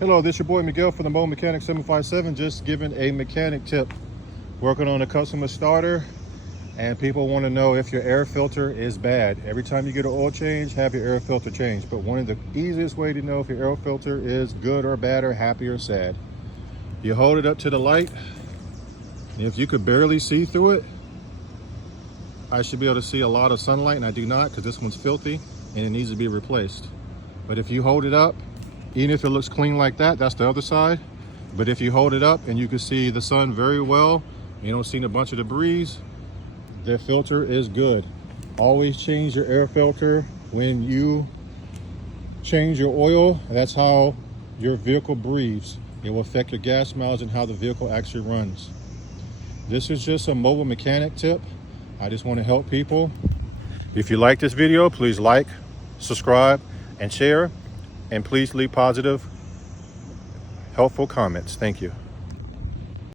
Hello, this is your boy Miguel from the Mobile Mechanic 757, just giving a mechanic tip. Working on a customer starter, and people want to know if your air filter is bad. Every time you get an oil change, have your air filter changed. But one of the easiest way to know if your air filter is good or bad or happy or sad, you hold it up to the light. If you could barely see through it, I should be able to see a lot of sunlight, and I do not, because this one's filthy and it needs to be replaced. But if you hold it up, even if it looks clean like that, that's the other side. But if you hold it up and you can see the sun very well, you don't see a bunch of debris, the filter is good. Always change your air filter when you change your oil. That's how your vehicle breathes. It will affect your gas mileage and how the vehicle actually runs. This is just a mobile mechanic tip. I just want to help people. If you like this video, please like, subscribe, and share. And please leave positive, helpful comments. Thank you.